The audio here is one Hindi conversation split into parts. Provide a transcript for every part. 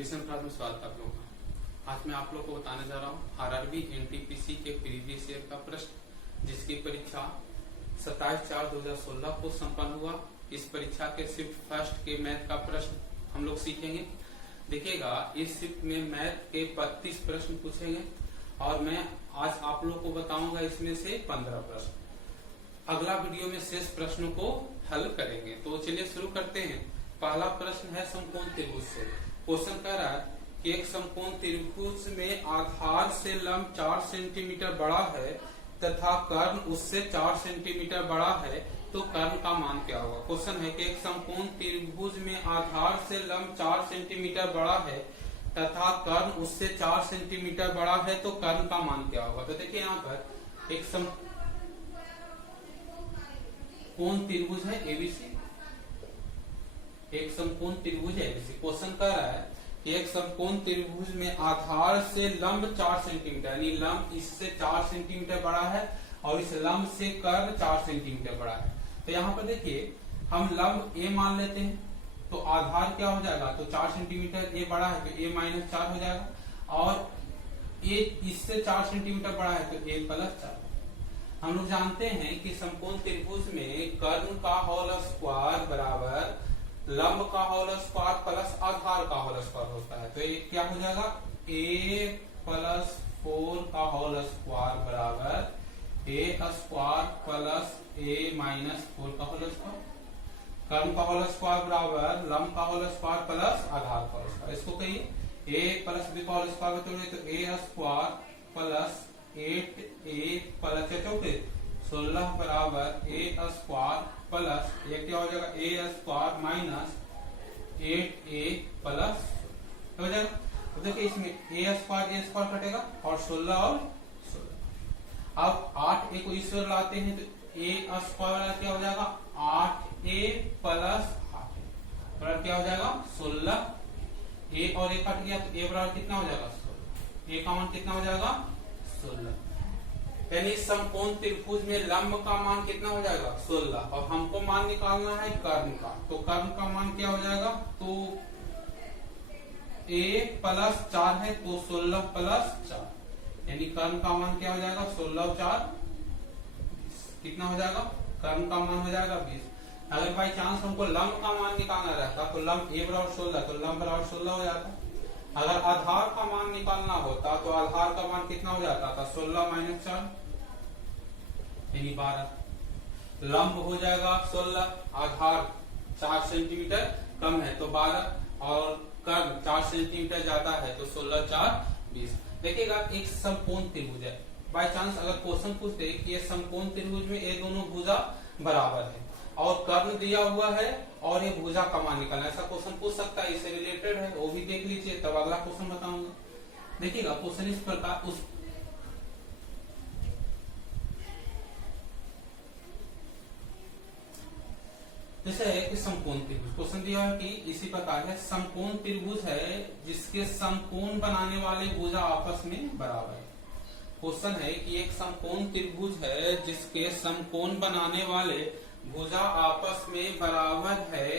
रिवीजन क्लास में स्वागत है आप लोगों का। आज मैं आप लोगों को बताने जा रहा हूँ आरआरबी एनटीपीसी के प्रीवियस ईयर का प्रश्न, जिसकी परीक्षा 27/4/2016 को संपन्न हुआ। इस परीक्षा के शिफ्ट फर्स्ट के मैथ का प्रश्न हम लोग सीखेंगे। देखिएगा, इस शिफ्ट में मैथ के 32 प्रश्न पूछेंगे और मैं आज आप लोग को बताऊंगा इसमें से 15 प्रश्न। अगला वीडियो में शेष प्रश्नों को हल करेंगे। तो चलिए शुरू करते हैं। पहला प्रश्न है समकोण त्रिभुज से। क्वेश्चन कह रहा है कि एक समकोण त्रिभुज में आधार से लंब 4 सेंटीमीटर बड़ा है तथा कर्ण उससे 4 सेंटीमीटर बड़ा है, तो कर्ण का मान क्या होगा। क्वेश्चन है कि एक समकोण त्रिभुज में आधार से लंब 4 सेंटीमीटर बड़ा है तथा कर्ण उससे 4 सेंटीमीटर बड़ा है, तो कर्ण का मान क्या होगा। तो देखिए यहाँ पर एक समकोण त्रिभुज है एबीसी, एक समकोण त्रिभुज है एबीसी। क्वेश्चन कर रहा है कि एक समकोण त्रिभुज में आधार से लंब 4 सेंटीमीटर, यानी लंब इससे 4 सेंटीमीटर बड़ा है और इस लंब से कर्ण 4 सेंटीमीटर बड़ा है। तो यहाँ पर देखिए, हम लंब ए मान लेते हैं, तो आधार क्या हो जाएगा, तो 4 सेंटीमीटर ए बड़ा है तो ए -4 हो जाएगा, और ए इससे 4 सेंटीमीटर बड़ा है तो ए +4। हम लोग जानते हैं कि समकोण त्रिभुज में कर्ण का होल स्क्वायर बराबर लंब का होल स्क्वायर प्लस आधार का होल स्क्वायर होता है। तो ये क्या हो जाएगा, a + 4 का होल स्क्वायर बराबर a स्क्वायर प्लस a - 4 का होल स्क्वायर। कर्ण का होल स्क्वायर बराबर लंब का होल स्क्वायर प्लस आधार का होल स्क्वायर। इसको कहिए a + b का होल स्क्वायर तोड़िए तो a square plus 8a plus 16 बराबर a स्क्वायर प्लस ये क्या हो जाएगा a स्क्वायर - 8a प्लस हो जाएगा। तो देखिए इसमें a स्क्वायर कटेगा और 16 और 16। अब 8a को इस ओर लाते हैं तो a स्क्वायर क्या हो जाएगा 8a प्लस 8 क्या हो जाएगा 16। a और a कट गया तो a बराबर कितना हो जाएगा 16। a का मान कितना हो जाएगा 16। यानी समकोण त्रिभुज में लंब का मान कितना हो जाएगा 16, और हमको मान निकालना है कर्ण का। तो कर्ण का मान क्या हो जाएगा, तो a + 4 है तो 16 + 4, यानी कर्ण का मान क्या हो जाएगा 16 और 4 कितना हो जाएगा, कर्ण का मान हो जाएगा 20। अगर बाई चांस हमको लंब का मान निकालना रहता तो लंब a बराबर 16 तो लंब बराबर 16 हो जाता। अगर आधार का मान निकालना होता तो आधार का मान कितना हो जाता था 16 - 4 यानी 12। लंब हो जाएगा 16, आधार 4 सेंटीमीटर कम है तो 12, और कर्ण 4 सेंटीमीटर ज्यादा है तो 16 × 4 = 20। देखिएगा एक समकोण त्रिभुज है। बाय चांस अगर क्वेश्चन पूछते कि ये समकोण त्रिभुज में ये दोनों भुजा बराबर है और कर्ण दिया हुआ है और ये भुजा का मान निकालना, ऐसा क्वेश्चन पूछ सकता है, इससे रिलेटेड है, वो भी देख लीजिए, तब अगला क्वेश्चन बताऊंगा। देखिएगा क्वेश्चन इस प्रकार उस जैसे है कि समकोण त्रिभुज क्वेश्चन दिया है कि इसी प्रकार है, समकोण त्रिभुज है जिसके समकोण बनाने वाले भुजा आपस में बराबर है। क्वेश्चन है कि एक समकोण त्रिभुज है जिसके समकोण बनाने वाले भुजा आपस में बराबर है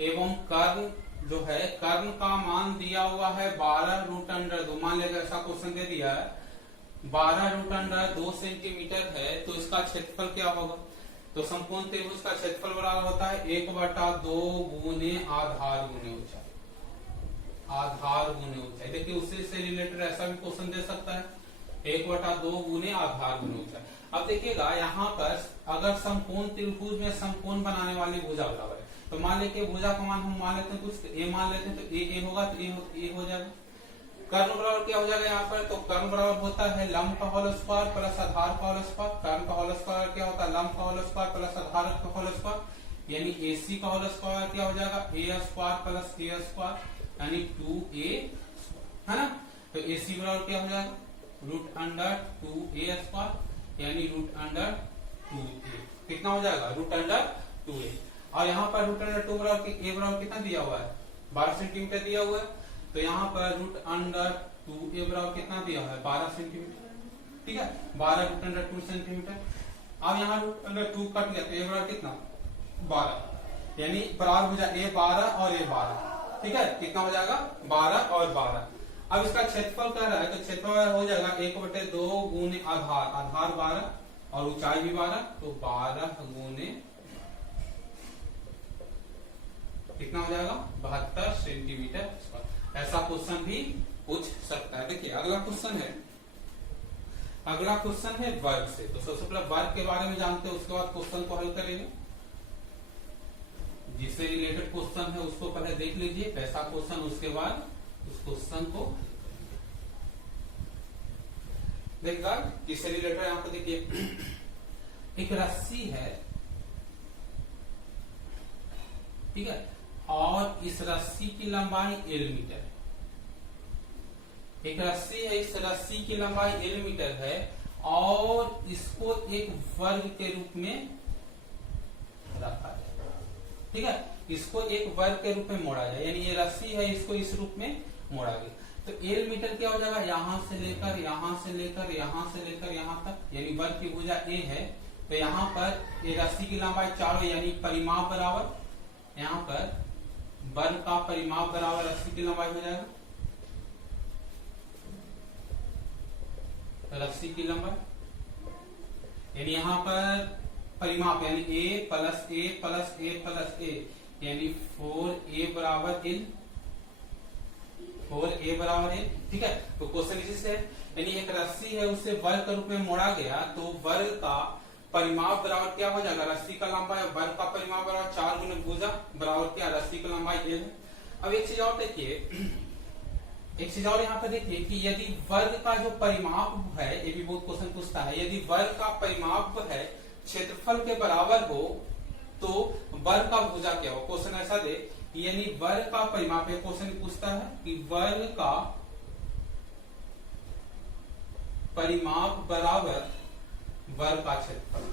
एवं कर्ण जो है कर्ण का मान दिया हुआ है 12√2। मान लेगा ऐसा क्वेश्चन दे दिया है 12√2 सेंटीमीटर है, तो इसका क्षेत्रफल क्या होगा। तो समकोण त्रिभुज का क्षेत्रफल बराबर होता है 1/2 गुने आधार गुने ऊंचाई, आधार गुने ऊंचाई। देखिए उससे से रिलेटेड ऐसा भी क्वेश्चन दे सकता है 1/2 गुने आधार गुने ऊंचाई। अब देखिएगा यहाँ पर अगर समकोण त्रिभुज में समकोण बनाने वाली भुजा बराबर है, तो मान लेते भुजा का मान हम मान लेते हैं कुछ a मान लेते हैं, तो a होगा तो a हो जाएगा। कर्ण बराबर क्या हो जाएगा यहाँ पर, तो कर्ण बराबर होता है लंब का होल स्क्वायर प्लस आधार का होल स्क्वायर। कर्ण का होल स्क्वायर क्या होता है लंब का होल स्क्वायर प्लस आधार का होल स्क्वायर, यानी AC का होल स्क्वायर क्या हो जाएगा a square plus a square, यानी 2a है ना। तो AC बराबर क्या हो जाएगा √2a स्क्वायर, यानी √2a कितना हो जाएगा √2a। और यहाँ पर √2 बराबर a बराबर कितना दिया हुआ है 12 सेंटीमीटर दिया हुआ है, तो यहाँ पर √2a बराबर कितना दिया हुआ है 12 सेंटीमीटर, ठीक है 12√2 सेंटीमीटर। अब यहाँ √2 कट गया तो a बराबर कितना 12, यानी बराबर हो जाए a 12 और a 12। ठीक है, कितना हो जाएगा 12 और 12। अब इसका क्षेत्रफल कह रहा है तो क्षेत्रफल हो जाएगा 1/2 गुने आधार, आधार 12 और ऊंचाई भी 12, तो 12 गुने कितना हो जाएगा 72 सेंटीमीटर। ऐसा क्वेश्चन भी पूछ सकता है। देखिए अगला क्वेश्चन है, अगला क्वेश्चन है वर्ग से। तो सबसे पहले वर्ग के बारे में जानते हैं, उसके बाद क्वेश्चन को हल करेंगे। जिससे रिलेटेड क्वेश्चन है उसको पहले देख लीजिए, पैसा क्वेश्चन, उसके बाद उस क्वेश्चन को देखिएगा किससे रिलेटेड। यहाँ पे देखिए एक रस्सी है, ठीक है, और इस रस्सी की लंबाई L मीटर है। एक रस्सी है, इस रस्सी की लंबाई L मीटर है और इसको एक वर्ग के रूप में रखा जाए, ठीक है, इसको एक वर्ग के रूप में मोड़ा जाए, यानी ये रस्सी है, इसको इस रूप में मोड़ा गया। तो L मीटर क्या हो जाएगा, यहां से लेकर यहां से लेकर यहां से लेकर यहां तक, यानी वर्ग की भुजा A है। तो यहाँ पर ये रस्सी की लंबाई 4 है, यानी परिमाप बराबर, यहाँ पर वर्ग का परिमाप बराबर रस्सी की लंबाई हो जाएगा, रस्सी की लंबाई, यानी यहाँ पर परिमाप यानी A plus A plus A plus A, यानी 4A बराबर L, 4A बराबर A, ठीक है। तो क्वेश्चन इसी से, यानी एक रस्सी है उसे वर्ग के रूप में मोड़ा गया, तो वर्ग का परिमाप बराबर क्या हो जाएगा, रस्सी का लंबाई, वर्ग का परिमाप बराबर 4 गुने भुजा बराबर क्या, रस्सी की लंबाई L है। अब एक चीज और देखिए, एक चीज और यहाँ पे देखिए कि यदि वर्ग का जो परिमाप है, ये भी बहुत क्वेश्चन पूछता है, यदि वर्ग का परिमाप है क्षेत्रफल के बराबर हो तो वर्ग का भुजा क्या हो। क्वेश्चन ऐसा दे, यानी वर्ग का परिमाप, एक क्वेश्चन पूछता है कि वर्ग का परिमाप बराबर वर्ग का क्षेत्रफल,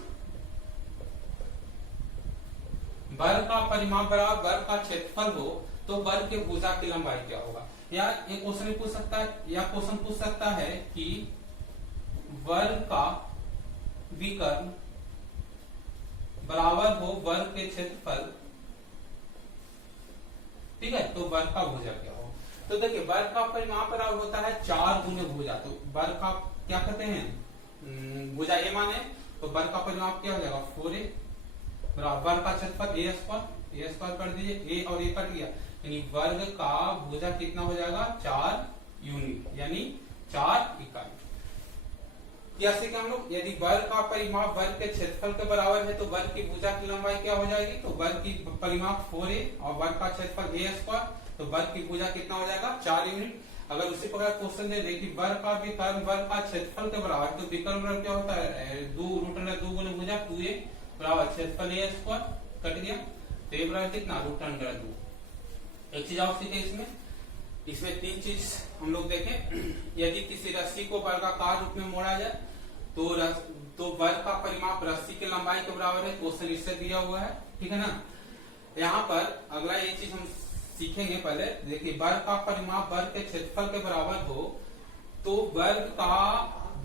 वर्ग का परिमाप बराबर वर्ग का क्षेत्रफल हो तो वर्ग के भुजा की लंबाई क्या होगा। या एक क्वेश्चन पूछ सकता है, या क्वेश्चन पूछ सकता है कि वर्ग का विकर्ण बराबर हो वर्ग के क्षेत्रफल, ठीक है, तो वर्ग का भुजा क्या हो। तो देखिए वर्ग का परिमाप बराबर होता है 4 गुने भुजा, तो वर्ग का क्या कहते हैं, भुजा ए माने, तो वर्ग का परिमाप क्या हो जाएगा 4A बराबर वर्ग का क्षेत्रफल A स्क्वायर कर दीजिए, A और A कट गया, यानी वर्ग का भुजा कितना हो जाएगा 4 यूनिट, यानी 4 इकाई। कैसे हम लोग, यदि वर्ग का परिमाप वर्ग के क्षेत्रफल के बराबर है तो वर्ग की भुजा की लंबाई क्या हो जाएगी, तो वर्ग की परिमाप 4A और वर्ग का क्षेत्रफल A स्क्वायर, तो वर्ग की भुजा कितना हो जाएगा 4 यूनिट। अगर उसी प्रकार क्वेश्चन दे दे कि वर्ग का विकर्ण वर्ग का क्षेत्रफल के बराबर, तो विकर्ण वर्ग क्या होता है 2 गुने भुजा 2A बराबर क्षेत्रफल A स्क्वायर, कट गया, तो ये बराबर कितना √2। एक चीज और सीखे इसमें, इसमें 3 चीज हम लोग देखें। यदि किसी रस्सी को वर्गाकार रूप में मोड़ा जाए तो वर्ग का परिमाप रस्सी की लंबाई के बराबर है, क्वेश्चन इससे दिया हुआ है, ठीक है ना। यहाँ पर अगला ये चीज हम सीखेंगे, पहले देखिए वर्ग का परिमाप वर्ग के क्षेत्रफल के बराबर हो तो वर्ग का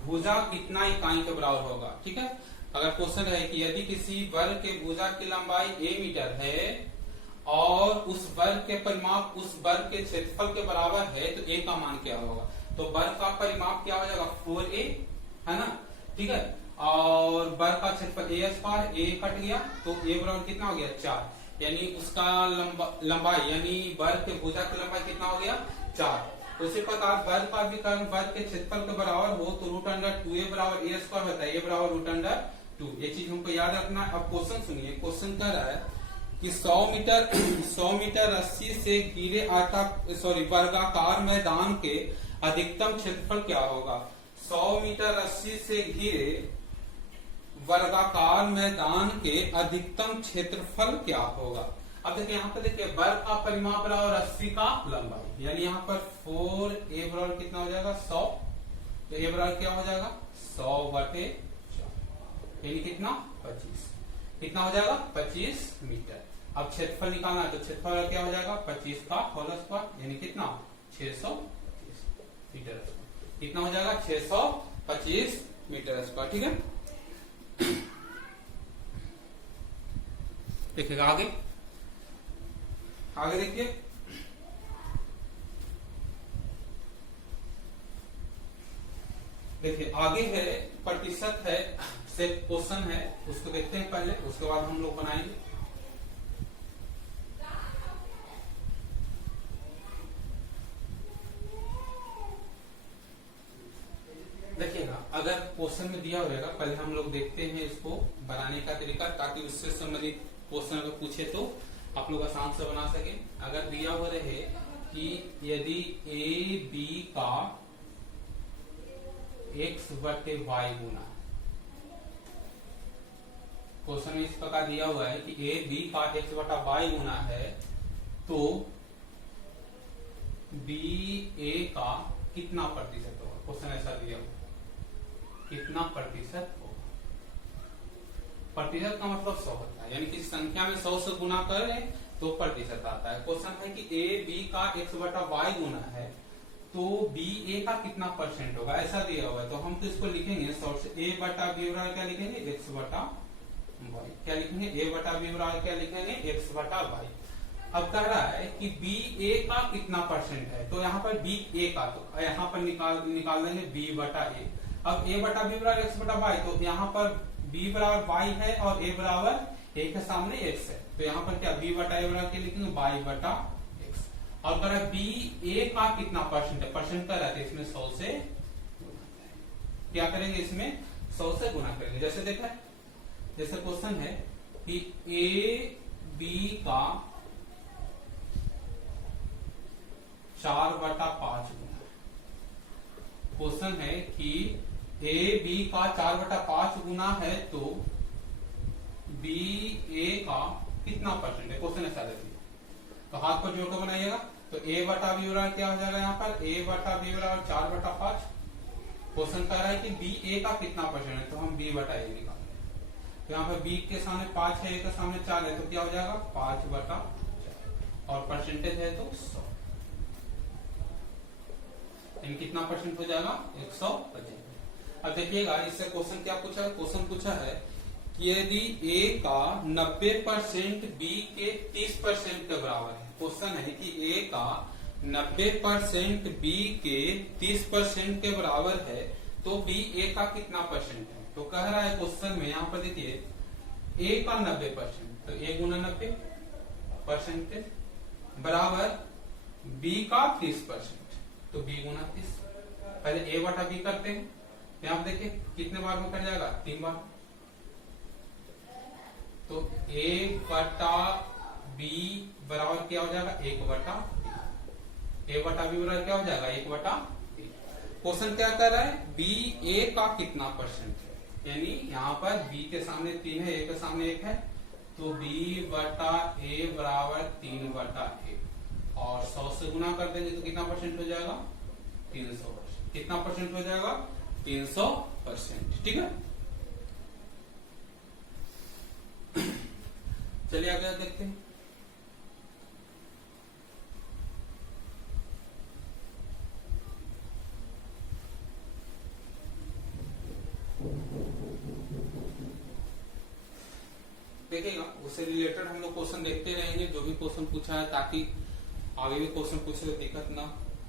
भुजा कितना इकाई के बराबर होगा, ठीक है। अगर क्वेश्चन है कि यदि किसी वर्ग के भुजा की लंबाई A मीटर है और उस वर्ग के परिमाप उस वर्ग के क्षेत्रफल के बराबर है तो A का मान क्या होगा, तो वर्ग का परिमाप क्या हो जाएगा 4A, है ना, ठीक है, और वर्ग का क्षेत्रफल A स्क्वायर, A कट गया, तो A बराबर कितना हो गया 4, यानी उसका लंबाई यानी वर्ग के भुजा की लंबाई कितना हो गया 4। उसी प्रकार वर्ग का विकर्ण वर्ग के क्षेत्रफल के बराबर हो तो √2A बराबर A स्क्वायर होता है, A बराबर √2। ये चीज हमको याद रखना है। अब क्वेश्चन सुनिए, क्वेश्चन कह रहा है कि 100 मीटर रस्सी से घिरे वर्गाकार मैदान के अधिकतम क्षेत्रफल क्या होगा। 100 मीटर रस्सी से घिरे वर्गाकार मैदान के अधिकतम क्षेत्रफल क्या होगा। अब देखिए यहाँ पे देखिए वर्ग का परिमाप बराबर रस्सी का लंबाई, यानी यहाँ पर 4A बराबर कितना हो जाएगा 100, तो A बराबर क्या हो जाएगा 100/4, यानी कितना 25, कितना हो जाएगा 25 मीटर। अब क्षेत्रफल निकालना है तो क्षेत्रफल क्या हो जाएगा 25 का होल स्क्वायर, यानी कितना 625 मीटर स्क्वायर, कितना हो जाएगा 625 मीटर स्क्वायर, ठीक है। देखिएगा आगे देखिए देखिए आगे है प्रतिशत है से क्वेश्चन है, उसको देखते हैं पहले, उसके बाद हम लोग बनाएंगे। देखिएगा अगर क्वेश्चन में दिया होगा, पहले हम लोग देखते हैं इसको बनाने का तरीका, ताकि उससे संबंधित क्वेश्चन अगर पूछे तो आप लोग आसान से बना सके। अगर दिया हुआ रहे कि यदि ए बी का x बटे y गुना, क्वेश्चन में इस प्रकार दिया हुआ है कि ए बी का x बटा y गुना है, तो बी ए का कितना प्रतिशत होगा। क्वेश्चन ऐसा दिया हुआ, कितना प्रतिशत होगा। प्रतिशत का मतलब 100 होता है, यानी कि संख्या में 100 से गुना करें तो प्रतिशत आता है। क्वेश्चन है कि ए बी का x बटा y गुना है, तो बी ए का कितना परसेंट होगा, ऐसा दिया हुआ है। तो हम तो इसको लिखेंगे शॉर्ट से, ए बटा बी बराबर क्या लिखेंगे, x बटा y। क्या लिखेंगे, ए बटा बी बराबर क्या लिखेंगे, x बटा y। अब कह रहा है कि बी ए का कितना परसेंट है, तो यहाँ पर बी ए का, तो यहाँ पर निकाल देंगे बी बटा ए। अब ए बटा बी बराबर x बटा y, तो यहाँ पर b बराबर y है और a बराबर a के सामने x है, तो यहाँ पर क्या b बटा a बराबर क्या लिखेंगे, y बटा x। और कह रहा है b a का कितना परसेंट है, परसेंट कर रहा है इसमें 100 से क्या करेंगे, इसमें 100 से गुना करेंगे। जैसे देखा, जैसे क्वेश्चन है कि ए बी का 4 बटा 5 गुना, क्वेश्चन है कि ए बी का 4 बटा 5 गुना है, तो बी ए का कितना परसेंट है, क्वेश्चन ऐसा देखिए। तो हाथ पर जोड़ कर बनाइएगा, तो ए बटा बी बराबर क्या हो जाएगा, यहाँ पर ए बटा बी बराबर 4 बटा 5। क्वेश्चन कह रहा है कि बी ए का कितना परसेंट है, तो हम बी बटा ए निकाल लेंगे। तो यहाँ पर बी के सामने 5 है, ए के सामने 4 है, तो क्या हो जाएगा 5 बटा 4, और परसेंटेज है तो 100, कितना परसेंट हो जाएगा, 150। अब देखिएगा इससे क्वेश्चन क्या पूछा है, क्वेश्चन पूछा है कि यदि a का 90% b के 30% के बराबर है। क्वेश्चन है कि a का 90% b के 30% के बराबर है, तो b a का कितना परसेंट है। तो कह रहा है क्वेश्चन में, यहाँ पर देखिए a का 90%, तो a गुना 90 परसेंटेज बराबर b का 30%, तो b गुना 30। पहले a बटा b करते हैं, यहाँ पे देखिए कितने बार में कर जाएगा, 3 बार। तो a बटा b बराबर क्या हो जाएगा, 1 बटा a बटा b बराबर क्या हो जाएगा, 1 बटा। क्वेश्चन क्या कर रहा है, b a का कितना परसेंट है, यानी यहाँ पर b के सामने 3 है, a के सामने 1 है, तो b बटा a बराबर 3 बटा 1, और 100 से गुना कर देंगे तो कितना परसेंट हो जाएगा, 300%। कितना परसेंट हो जाएगा, 300%। ठीक है, चलिए आगे देखते हैं। देखिएगा उससे रिलेटेड हम लोग क्वेश्चन देखते रहेंगे, जो भी क्वेश्चन पूछा है, ताकि आगे भी क्वेश्चन पूछे तो दिक्कत ना।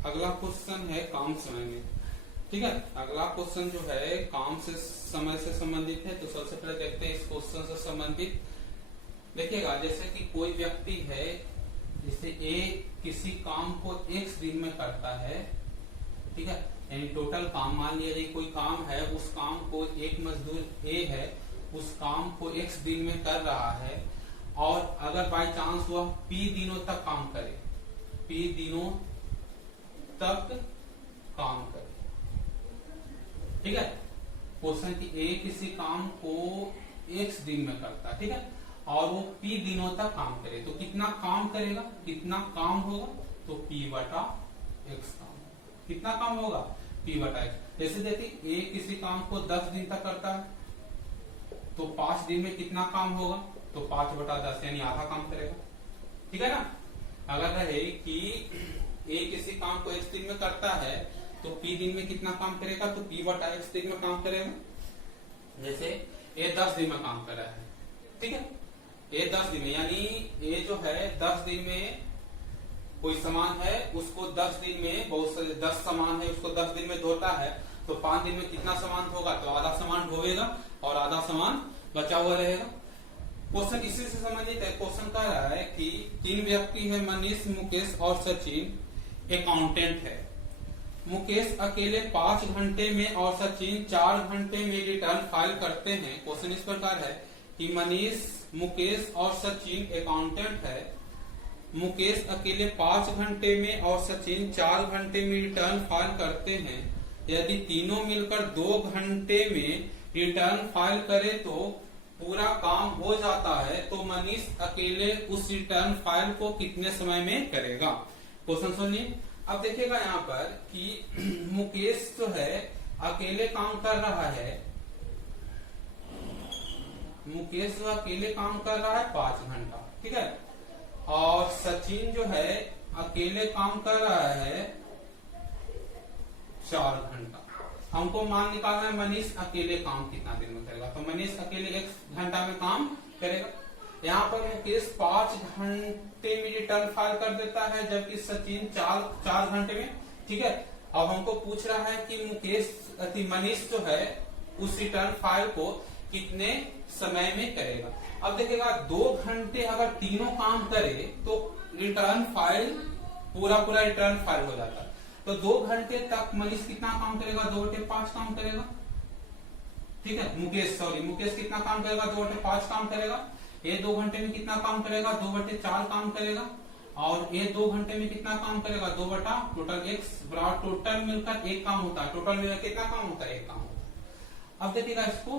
अगला क्वेश्चन है काम समय में। ठीक है, अगला क्वेश्चन जो है काम से समय से संबंधित है। तो सबसे पहले देखते हैं इस क्वेश्चन से संबंधित। देखिएगा जैसे कि कोई व्यक्ति है, जैसे ए किसी काम को x दिन में करता है, ठीक है, यानी टोटल काम मान लिया जाए कोई काम है, उस काम को एक मजदूर ए है, उस काम को x दिन में कर रहा है, और अगर बाय चांस वह p दिनों तक काम करे, p दिनों तक काम करे, ठीक है। क्वेश्चन की ए किसी काम को x दिन में करता है, ठीक है, और वो p दिनों तक काम करे, तो कितना काम करेगा, कितना काम होगा, तो p बटा x काम। कितना काम होगा, p बटा x। जैसे देखिए a किसी काम को 10 दिन तक करता है, तो 5 दिन में कितना काम होगा, तो 5 बटा 10, यानी आधा काम करेगा। ठीक है ना। अगर रहे कि a किसी काम को x दिन में करता है, तो p दिन में कितना काम करेगा, तो p बटा x दिन में काम करेगा। जैसे a 10 दिन में काम कर रहा है, ठीक है, a 10 दिन में, यानी a जो है 10 दिन में कोई सामान है, उसको 10 दिन में, बहुत सारे 10 सामान है, उसको 10 दिन में धोता है, तो 5 दिन में कितना सामान होगा, तो आधा सामान ढोवेगा और आधा सामान बचा हुआ रहेगा। क्वेश्चन इसी से संबंधित है। क्वेश्चन कह रहा है कि 3 व्यक्ति है, मनीष, मुकेश और सचिन, अकाउंटेंट है। मुकेश अकेले 5 घंटे में और सचिन 4 घंटे में रिटर्न फाइल करते हैं। क्वेश्चन इस प्रकार है कि मनीष, मुकेश और सचिन अकाउंटेंट है। मुकेश अकेले 5 घंटे में और सचिन 4 घंटे में रिटर्न फाइल करते हैं। यदि तीनों मिलकर 2 घंटे में रिटर्न फाइल करे तो पूरा काम हो जाता है, तो मनीष अकेले उस रिटर्न फाइल को कितने समय में करेगा। क्वेश्चन सुनिए। अब देखिएगा यहाँ पर कि मुकेश जो है अकेले काम कर रहा है, मुकेश जो अकेले काम कर रहा है 5 घंटा, ठीक है, और सचिन जो है अकेले काम कर रहा है 4 घंटा। हमको मान निकालना है मनीष अकेले काम कितना दिन में करेगा, तो मनीष अकेले 1 घंटा में काम करेगा। यहाँ पर मुकेश 5 घंटे में रिटर्न फाइल कर देता है, जबकि सचिन 4 घंटे में, ठीक है। अब हमको पूछ रहा है कि मनीष जो है उस रिटर्न फाइल को कितने समय में करेगा। अब देखिएगा 2 घंटे अगर तीनों काम करे तो रिटर्न फाइल पूरा रिटर्न फाइल हो जाता है। तो 2 घंटे तक मनीष कितना काम करेगा, 2/5 काम करेगा, ठीक है। मुकेश कितना काम करेगा, 2/5 काम करेगा। ये 2 घंटे में कितना काम करेगा, 2/4 काम करेगा। और ये 2 घंटे में कितना काम करेगा, 2 टोटल x बराबर टोटल मिलकर 1 काम होता है। टोटल मिलकर कितना काम होता है, 1 काम होता है। अब देखिएगा इसको,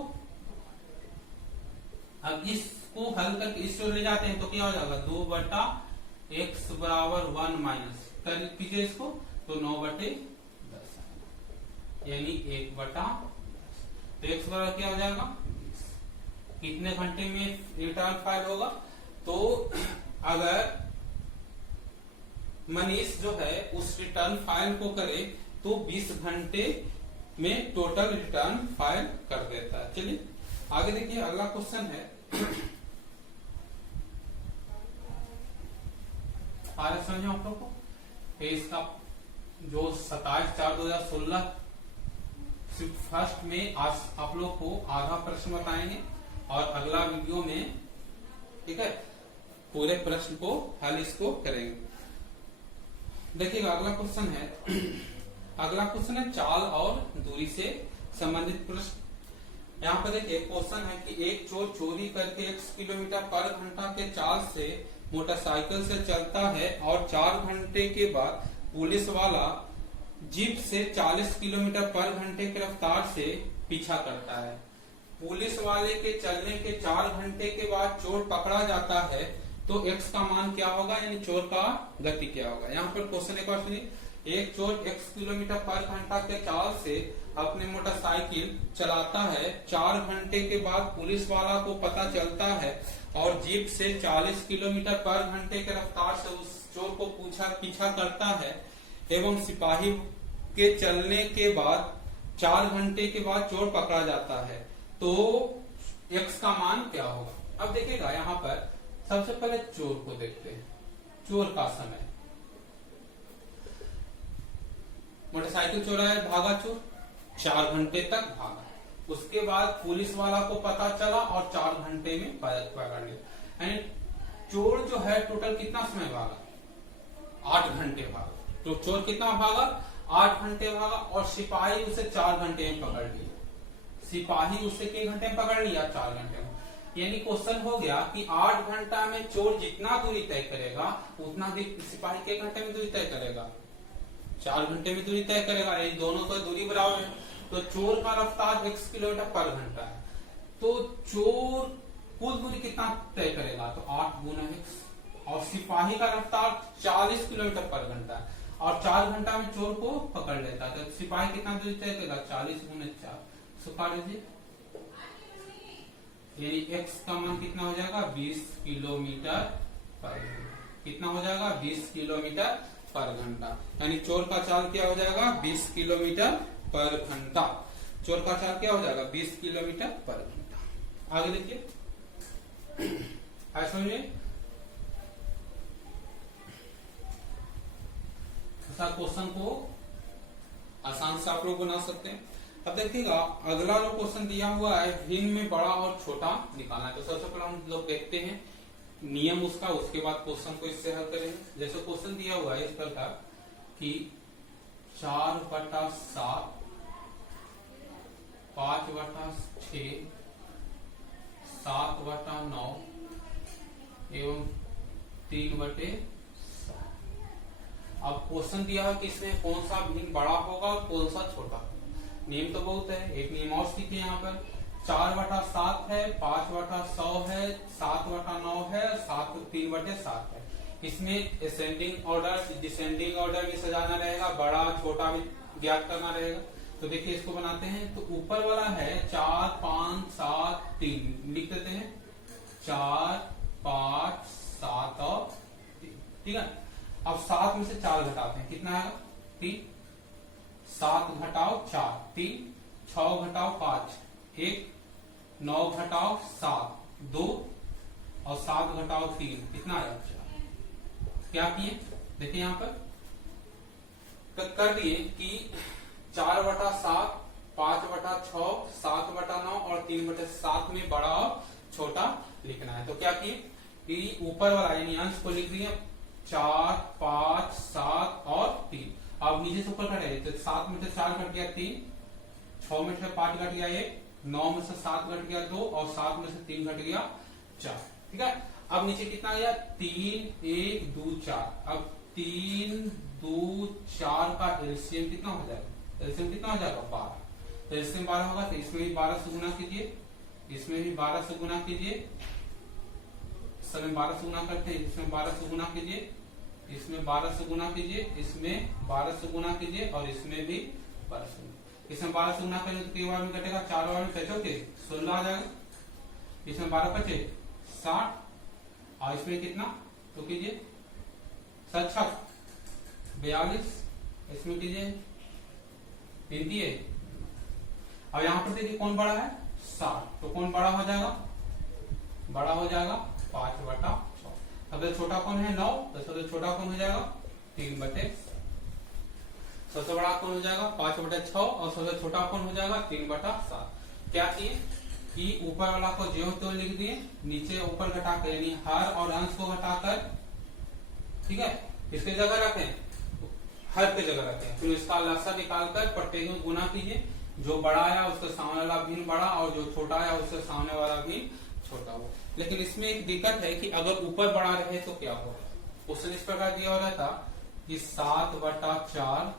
अब इसको हल करके इस ले जाते हैं तो क्या हो जाएगा, 2/x बराबर 1 माइनस कर कीजिए इसको, तो 9/10 यानी 1/10। तो x बराबर क्या हो जाएगा, कितने घंटे में रिटर्न फाइल होगा। तो अगर मनीष जो है उस रिटर्न फाइल को करे तो 20 घंटे में टोटल रिटर्न फाइल कर देता है। चलिए आगे देखिए, अगला क्वेश्चन है। आगे समझो आप लोग को, इसका जो 27/4/2016 शिफ्ट फर्स्ट में आज आप लोग को आधा प्रश्न बताएंगे और अगला वीडियो में, ठीक है, पूरे प्रश्न को हल इसको करेंगे। देखिएगा अगला क्वेश्चन है, अगला क्वेश्चन है चाल और दूरी से संबंधित प्रश्न। यहाँ पर देखिए क्वेश्चन है कि एक चोर चोरी करके 1 किलोमीटर पर घंटा के चाल से मोटरसाइकिल से चलता है और 4 घंटे के बाद पुलिस वाला जीप से 40 किलोमीटर पर घंटे की रफ्तार से पीछा करता है। पुलिस वाले के चलने के 4 घंटे के बाद चोर पकड़ा जाता है, तो x का मान क्या होगा, यानी चोर का गति क्या होगा। यहाँ पर क्वेश्चन एक बार सुनिए। एक चोर x किलोमीटर पर घंटा के चाल से अपने मोटरसाइकिल चलाता है, 4 घंटे के बाद पुलिस वाला को पता चलता है और जीप से 40 किलोमीटर पर घंटे के रफ्तार से उस चोर को पीछा करता है, एवं सिपाही के चलने के बाद 4 घंटे के बाद चोर पकड़ा जाता है, तो x का मान क्या होगा। अब देखिएगा यहाँ पर सबसे पहले चोर को देखते हैं। चोर का समय, मोटरसाइकिल चोराया, भागा चोर, 4 घंटे तक भागा, उसके बाद पुलिस वाला को पता चला और 4 घंटे में पकड़ लिया। यानी चोर जो है टोटल कितना समय भागा, 8 घंटे भागा। तो चोर कितना भागा, 8 घंटे भागा, और सिपाही उसे 4 घंटे में पकड़ लिया। सिपाही उसे कितने घंटे में पकड़ लिया, 4 घंटे में। यानी क्वेश्चन हो गया कि 8 घंटा में चोर जितना दूरी तय करेगा उतना सिपाही के घंटे में दूरी तय करेगा, 4 घंटे में दूरी तय करेगा। ये दोनों तो दूरी बराबर है। तो चोर का रफ्तार 1 किलोमीटर पर घंटा है, तो चोर कुल दूरी कितना तय करेगा, तो 8 गुना x। और सिपाही का रफ्तार 40 किलोमीटर पर घंटा है और 4 घंटा में चोर को पकड़ लेता है, तो सिपाही कितना दूरी तय करेगा, 40 गुना 4। सुखा लीजिए, यानी x का मान कितना हो जाएगा, 20 किलोमीटर पर, कितना हो जाएगा, 20 किलोमीटर पर घंटा। यानी चोर का चाल क्या हो जाएगा, 20 किलोमीटर पर घंटा। चोर का चाल क्या हो जाएगा, 20 किलोमीटर पर घंटा। आगे देखिए, समझिए क्वेश्चन को आसान से आप लोग बना सकते हैं। अब देखिएगा अगला जो क्वेश्चन दिया हुआ है भिन्न में बड़ा और छोटा निकालना है। तो सबसे पहले हम लोग देखते हैं नियम उसका, उसके बाद क्वेश्चन को इससे हल करेंगे। जैसे क्वेश्चन दिया हुआ है इस प्रकार कि 4/7, 5/6, 7/9 एवं 3/7। अब क्वेश्चन दिया है कि इसमें कौन सा भिन्न बड़ा होगा और कौन सा छोटा। नियम तो बहुत है, एक नियम और सीखिए। यहाँ पर 4/7 है, 5/100 है, 7/9 है, 3/7 है। इसमें असेंडिंग ऑर्डर डिसेंडिंग ऑर्डर भी सजाना रहेगा, बड़ा छोटा भी ज्ञात करना रहेगा। तो देखिए इसको बनाते हैं। तो ऊपर वाला है 4, 5, 7, 3 लिख देते हैं। 4, 5, 7 और 3, ठीक है। अब 7 में से 4 घटाते हैं, कितना आएगा? 3। 7 घटाओ 4, 3। 6 घटाओ 5, 1। 9 घटाओ 7, 2। और 7 घटाओ 3, कितना आएगा? 4। क्या किए? देखिए यहाँ पर कर दिए कि 4/7, 5/6, 7/9 और 3/7 में बड़ा और छोटा लिखना है। तो क्या किए कि ऊपर वाला यानी अंश को लिख दिए 4, 5, 7 और 3। अब नीचे से ऊपर घटे तो 7 में से 4 घट गया 3, 6 में से 5 घट गया 1, 9 में से 7 घट गया 2 और 7 में से 3 घट गया 4, ठीक है। अब नीचे कितना गया? 3, 1, 2, 4। अब 3, 2, 4 का एलसीएम कितना हो जाएगा? एलसीएम कितना हो जाएगा? 12। तो एलसीएम 12 होगा तो इसमें भी 12 से गुना कीजिए, इसमें भी 12 से गुना कीजिए। सब 12 से गुना करते हैं, इसमें 12 से गुना कीजिए, इसमें 12 से गुना कीजिए, इसमें 12 से गुना कीजिए और इसमें भी 12 से गुना। इसमें 12 से गुना करेंगे तो कई बार में कटेगा, 4 बार में कटोगे 16 आ जाएगा। इसमें 12 बचे 60 और इसमें कितना? तो कीजिए 7 42, इसमें कीजिए 3। अब यहाँ पर देखिए कौन बड़ा है? 60। तो कौन बड़ा हो जाएगा? बड़ा हो जाएगा 5/6। सबसे छोटा कौन है? 9। तो सबसे छोटा कौन हो जाएगा? 3/7। सबसे बड़ा कौन हो जाएगा? 5/6 और सबसे छोटा कौन हो जाएगा? 3/7। क्या किए कि ऊपर वाला को ज्यों त्यों लिख दिए, नीचे ऊपर घटाकर यानी हर और अंश को घटाकर, ठीक है, इसके जगह रखें, हर की जगह रखें। फिर इसका लसा निकालकर पट्टे में गुना कीजिए। जो बड़ा आया उसके सामने वाला भिन्न बड़ा और जो छोटा आया उसके सामने वाला भिन्न छोटा हो। लेकिन इसमें एक दिक्कत है कि अगर ऊपर बड़ा रहे तो क्या होगा? क्वेश्चन इस प्रकार दिया हो रहा था कि 7/4,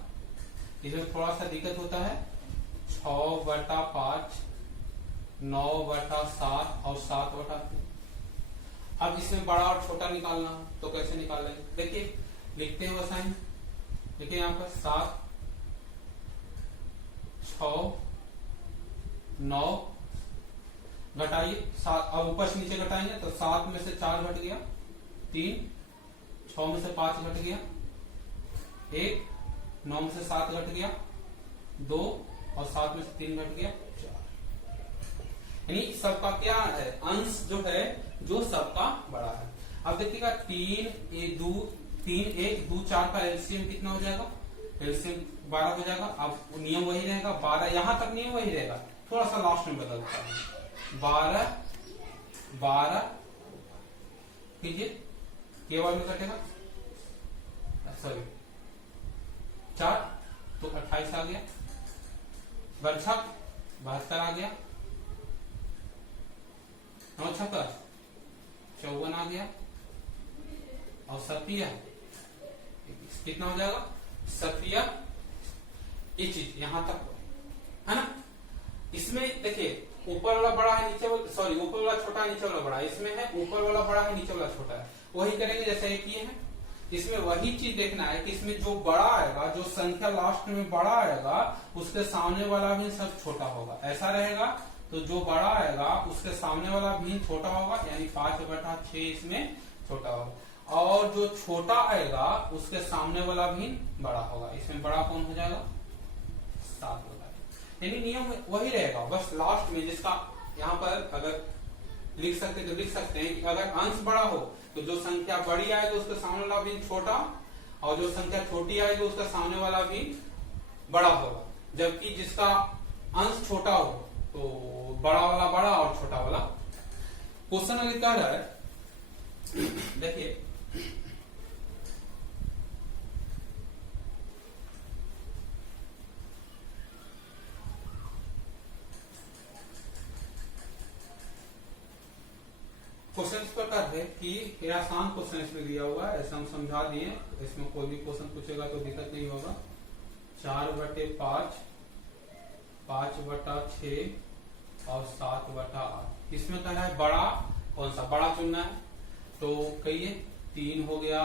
इसमें थोड़ा सा दिक्कत होता है, 6/5, 9/7 और 7/3। अब इसमें बड़ा और छोटा निकालना तो कैसे निकाल लेंगे? देखिए लिखते हैं वो साइन। देखिए यहाँ पर 7, 6, 9 घटाइए 7। अब ऊपर से नीचे घटाएंगे तो 7 में से 4 घट गया 3, 6 में से 5 घट गया 1, 9 में से 7 घट गया 2 और 7 में से 3 घट गया 4। यानी सबका क्या है? अंश जो है जो सबका बड़ा है। अब देखिएगा 3, 1, 2, 4 का एलसीएम कितना हो जाएगा? एलसीएम 12 हो जाएगा। अब नियम वही रहेगा 12, यहां तक नियम वही रहेगा, थोड़ा सा लास्ट में बदलता है। 12 कीजिए, केवल में कटेगा सॉरी 4 तो 28 आ गया, बरछक 72 आ गया, 9 छक्का 54 आ गया और सत्या कितना हो जाएगा? सत्या ये चीज यहां तक है ना। इसमें देखिए ऊपर वाला बड़ा है, नीचे वाला सॉरी ऊपर वाला छोटा है, नीचे वाला बड़ा है। इसमें है ऊपर वाला बड़ा है, नीचे वाला छोटा है। वही करेंगे जैसे ये किए हैं। इसमें वही चीज देखना है कि इसमें जो बड़ा आएगा, जो संख्या लास्ट में बड़ा आएगा, उसके सामने वाला भी सब छोटा होगा। ऐसा रहेगा तो जो बड़ा आएगा उसके सामने वाला भी छोटा होगा, यानी 5/6 इसमें छोटा होगा। और जो छोटा आएगा उसके सामने वाला भी बड़ा होगा। इसमें बड़ा कौन हो जाएगा? 7 होगा। यानी नियम वही रहेगा, बस लास्ट में जिसका यहाँ पर अगर लिख सकते तो लिख सकते हैं कि अगर अंश बड़ा हो तो जो संख्या बड़ी आएगी उसके सामने वाला भी छोटा, और जो संख्या छोटी आएगी उसका सामने वाला भी बड़ा होगा। जबकि जिसका अंश छोटा हो तो बड़ा वाला बड़ा और छोटा वाला। क्वेश्चन अगर क्या है, देखिए क्वेश्चन इस प्रकार है कि ये आसान क्वेश्चन इसमें दिया हुआ है, ऐसा हम समझा दिए। इसमें कोई भी क्वेश्चन पूछेगा तो दिक्कत नहीं होगा। 4/5, 5/6 और 7/8। इसमें क्या है, बड़ा कौन सा बड़ा चुनना है। तो कहिए 3 हो गया,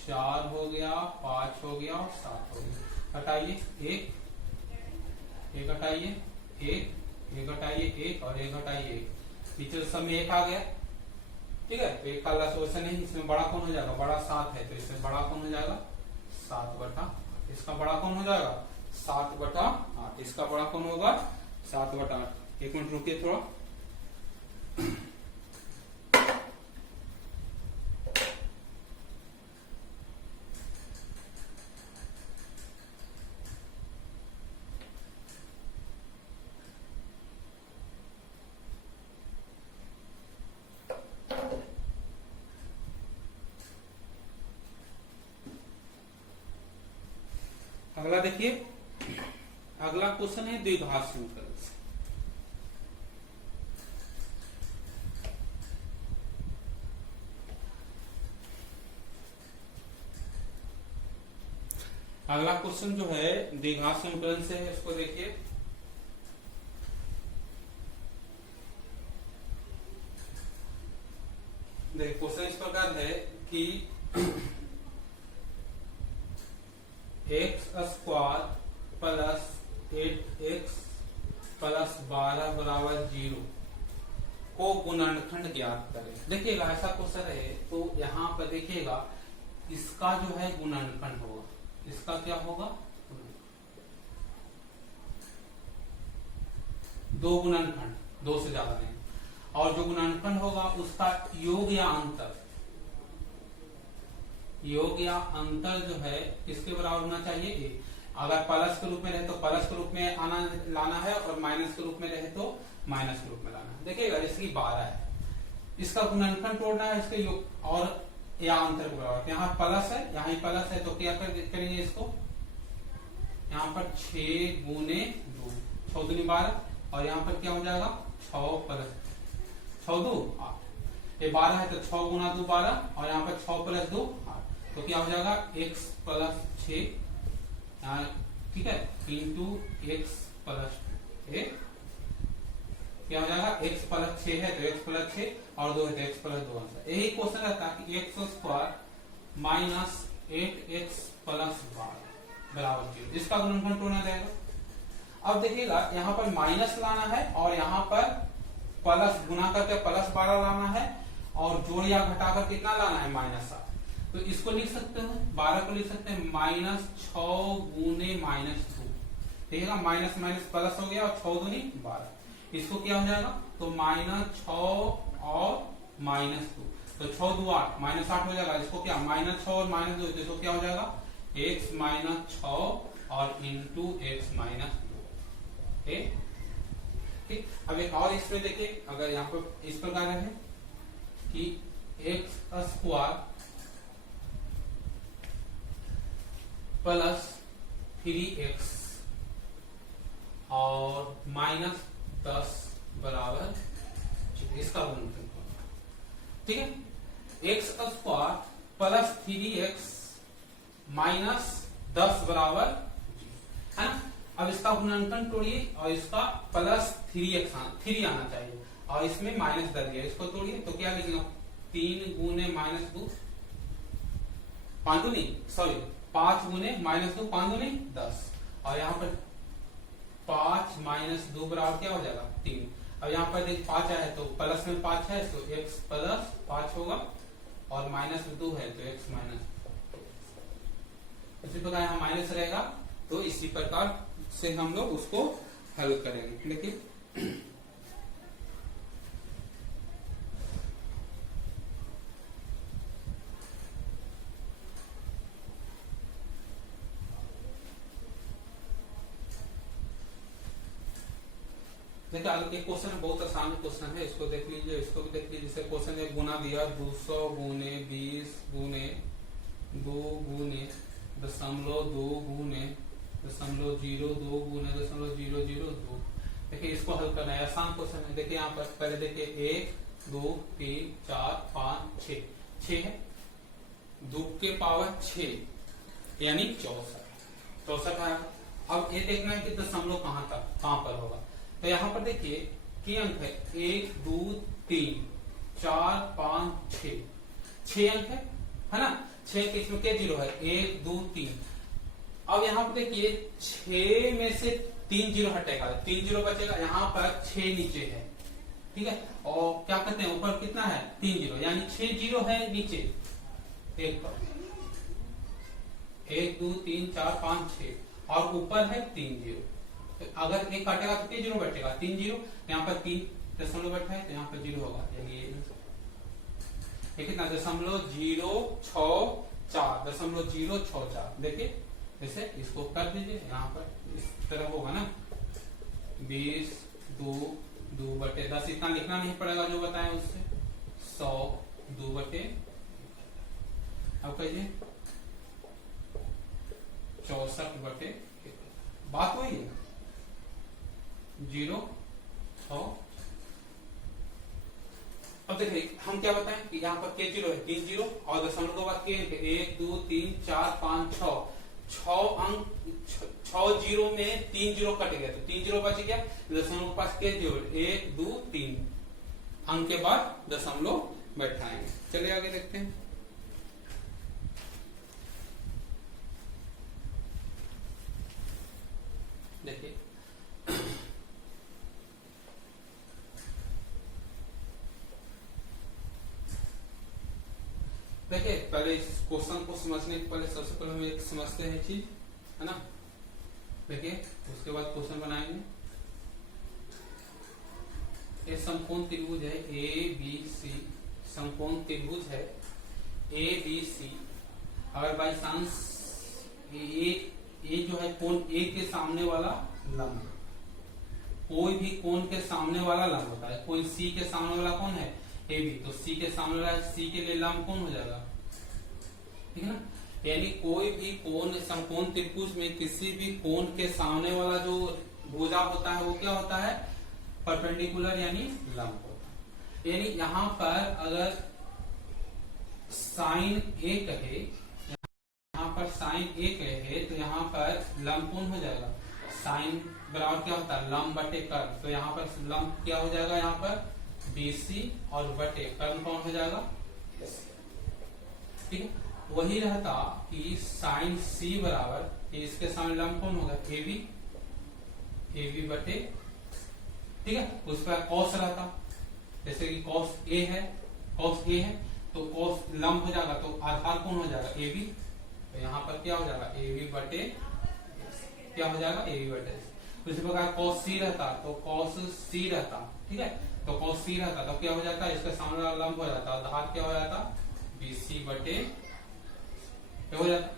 4 हो गया, 5 हो गया और 7 हो गया। हटाइए एक हटाइए, एक हटाइए, एक और एक हटाइए एक, नीचे सब में एक आ गया। ठीक है, तो एक का सोल्यूशन है। इसमें बड़ा कौन हो जाएगा, बड़ा 7 है तो इसमें बड़ा कौन हो जाएगा 7/8। इसका बड़ा कौन हो जाएगा 7/8। इसका बड़ा कौन होगा 7/8। एक मिनट रुकिए थोड़ा। अगला देखिए, अगला क्वेश्चन है द्विघात समीकरण से। अगला क्वेश्चन जो है द्विघात समीकरण से है, इसको देखिए। देखिए क्वेश्चन इस प्रकार है कि x² प्लस 8x प्लस 12 बराबर 0 को गुणनखंड ज्ञात करें। देखिएगा ऐसा क्वेश्चन है तो यहाँ पर देखिएगा इसका जो है गुणनखंड होगा। इसका क्या होगा, 2 गुणनखंड, 2 से ज्यादा नहीं। और जो गुणनखंड होगा उसका योग या अंतर, योग या अंतर जो है किसके बराबर होना चाहिए ए। अगर प्लस के रूप में रहे तो प्लस के रूप में लाना है, और माइनस के रूप में रहे तो माइनस के रूप में लाना है। देखिएगा जैसे कि 12 है, इसका गुणनखंड तोड़ना है इसके योग और या अंतर के बराबर। यहाँ प्लस है, यहाँ प्लस है तो क्या करेंगे इसको, यहाँ पर 6 गुने 2, 6 दूनी 12, और यहाँ पर क्या हो जाएगा 6 प्लस 6 2 8। ये 12 है तो 6 गुना 2 12, और यहाँ पर 6 प्लस 2 8। तो क्या हो जाएगा x प्लस 6, ठीक है, इंटू x प्लस 1। क्या हो जाएगा x प्लस 6 है तो x प्लस 6 और 2 है तो x प्लस 2 आंसर। यही क्वेश्चन रहता है कि x² माइनस 8x प्लस 12 बराबर 0, इसका गुणनखंड तोड़ना रहेगा। अब देखिएगा यहाँ पर माइनस लाना है और यहाँ पर प्लस गुना करके प्लस 12 लाना है, और जोड़ या घटाकर कितना लाना है -7। तो इसको लिख सकते हैं 12 को लिख सकते हैं -6 गुने -2। देखिएगा माइनस माइनस प्लस हो गया और 6 दूनी 12। इसको क्या हो जाएगा तो -6 और -2, तो 6 2 8 -8 हो जाएगा। इसको क्या -6 और -2, तो इसको क्या हो जाएगा x - 6 और इंटू x - 2। ठीक, अब एक और इसमें देखिए, अगर यहाँ पर इस प्रकार है कि x² प्लस 3x और -10 बराबर, इसका गुणनखंड होगा। ठीक है, x² प्लस 3x -10 बराबर है ना। अब इसका गुणनखंड तोड़िए और इसका प्लस 3 आना चाहिए, और इसमें माइनस डल गया, इसको तोड़िए तो क्या लिखेगा 3 गुने -2 5 दूनी 5 दूनी 10, और यहाँ पर 5 - 2 बराबर क्या हो जाएगा 3। अब यहाँ पर देख 5 है तो प्लस में 5 है तो x प्लस 5 होगा, और -2 है तो x इसी प्रकार यहाँ माइनस रहेगा। तो इसी प्रकार से हम लोग उसको हल करेंगे। देखिए देखिए आगे के क्वेश्चन बहुत आसान क्वेश्चन है, इसको देख लीजिए, इसको भी देख लीजिए। जैसे क्वेश्चन एक गुना दिया 200 गुने 20 गुने 2 गुने 0.2 गुने 0.02 गुने 0.002। देखिए इसको हल करना है, आसान क्वेश्चन है। देखिए यहाँ पर पहले देखिए 1 2 3 4 5 6 6 है, 2 के पावर 6 यानी 64 है। अब ये देखना है कि दशमलव कहां पर होगा। तो यहाँ पर देखिए के अंक है 1 2 3 4 5 6 अंक है ना। 6 के इसमें के जीरो है 1 2 3। अब यहाँ पर देखिए 6 में से 3 जीरो हटेगा, 3 जीरो बचेगा, यहाँ पर 6 नीचे है, ठीक है। और क्या कहते हैं ऊपर कितना है 3 जीरो, यानी 6 जीरो है नीचे एक पर, 1 2 3 4 5 6 और ऊपर है 3 जीरो। तो अगर एक काटेगा तो कितने जीरो बैठेगा 3 जीरो, यहाँ पर 3 दशमलव बैठा है तो यहाँ पर जीरो होगा, यानी ये कितना 0.064। देखिए जैसे इसको कर दीजिए, यहाँ पर इस तरह होगा ना 20 2 बटे 10, इतना लिखना नहीं पड़ेगा जो बताएं उससे, 100 2 बटे, अब कहिए 64 बटे, बात वही है 0 6। अब देखिए हम क्या बताएं कि यहाँ पर के जीरो है 3 जीरो और दशमलव के बाद के 1 2 3 4 5 6 अंक, 6 जीरो में 3 जीरो कट गया तो 3 जीरो बच गया, दशमलव के पास के जीरो 1 2 3 अंक के बाद दशमलव बैठाएंगे। चलिए आगे देखते हैं। देखिए देखिए पहले इस क्वेश्चन को समझने के पहले सबसे पहले हम एक समझते हैं चीज, है ना। देखिए उसके बाद क्वेश्चन बनाएंगे। ये समकोण त्रिभुज है ABC, समकोण त्रिभुज है ABC। अगर बाई चांस ये जो है कोण A के सामने वाला लंब, कोई भी कोण के सामने वाला लंब होता है, कोई C के सामने वाला कौन है AB, तो C के सामने वाला C के लिए लंब कौन हो जाएगा, ठीक है ना। यानी कोई भी कोण समकोण त्रिभुज में किसी भी कोण के सामने वाला जो भुजा होता है वो क्या होता है परपेंडिकुलर यानी लंब होता है। यानी यहाँ पर अगर साइन A कहे, यहाँ पर साइन A कहे तो यहाँ पर लंब कौन हो जाएगा, साइन बराबर क्या होता है लंब बटे कर्ण, तो यहाँ पर लंब क्या हो जाएगा, यहाँ पर BC और बटे कर्ण कौन हो जाएगा AC, ठीक है। वही रहता कि साइन C बराबर इसके सामने लंब कौन होगा AB बटे, ठीक है। उस पर कॉस रहता, जैसे कि कॉस A है तो कॉस लंब हो जाएगा तो आधार कौन हो जाएगा AB, तो यहाँ पर क्या हो जाएगा AB बटे, क्या हो जाएगा AB बटे। उसी प्रकार कॉस C रहता तो कॉस C रहता, ठीक है, तो कॉस C रहता तो क्या हो जाता, इसके सामने वाला लंब हो जाता, आधार क्या हो जाता BC बटे हो जाता।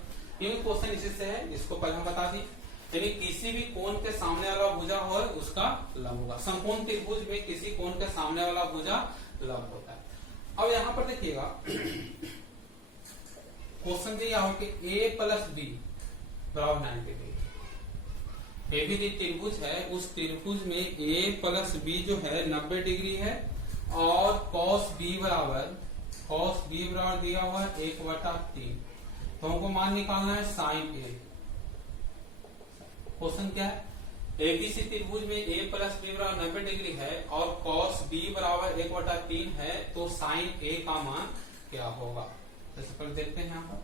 ये क्वेश्चन इसी से है, इसको पहले हम बता दी। यानी किसी भी कोण के सामने वाला भुजा हो उसका लंब होगा, समकोण त्रिभुज में किसी कोण के सामने वाला भुजा लंब होता है। अब यहाँ पर देखिएगा क्वेश्चन दिया हो कि A प्लस B बराबर 90 डिग्री। AB त्रिभुज है, उस त्रिभुज में A प्लस B जो है 90 डिग्री है और cos B बराबर दिया हुआ है 1/3, तो हमको मान निकालना है साइन A। क्वेश्चन क्या है, ABC त्रिभुज में A प्लस B बराबर 90 डिग्री है और cos B बराबर 1/3 है, तो साइन A का मान क्या होगा। जैसे पहले देखते हैं यहाँ पर,